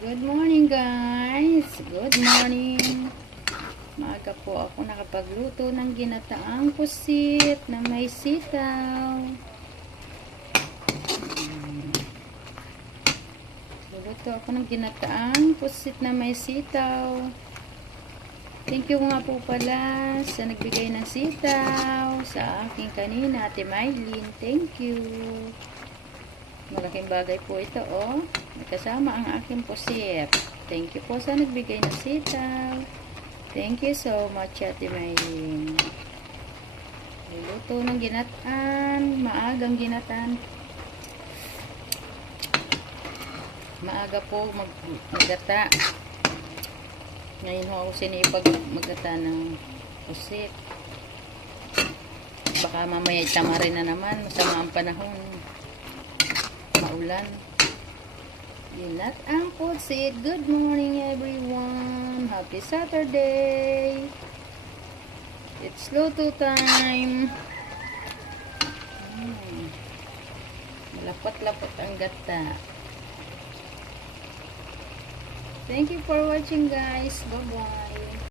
Good morning guys! Good morning! Maaga po ako nakapagluto ng ginataang pusit na may sitaw. Luluto ako ng ginataang pusit na may sitaw. Thank you nga po pala sa nagbigay ng sitaw sa aking kanina, Ate Mylene. Thank you! Malaking bagay po ito, oh. Kasama ang aking pusit. Thank you po sa nagbigay ng sitaw. Thank you so much, Ate Mylene. Luluto ng ginataan. Maagang ginataan. Maaga po maggata. Ngayon ho ako sinipag maggata ng pusit. Baka mamaya tamarin na naman. Masama ang panahon. Maulan. Ginataang pusit. Good morning everyone. Happy Saturday. It's luto time. Malapot-lapot ang gata. Thank you for watching guys. Bye-bye.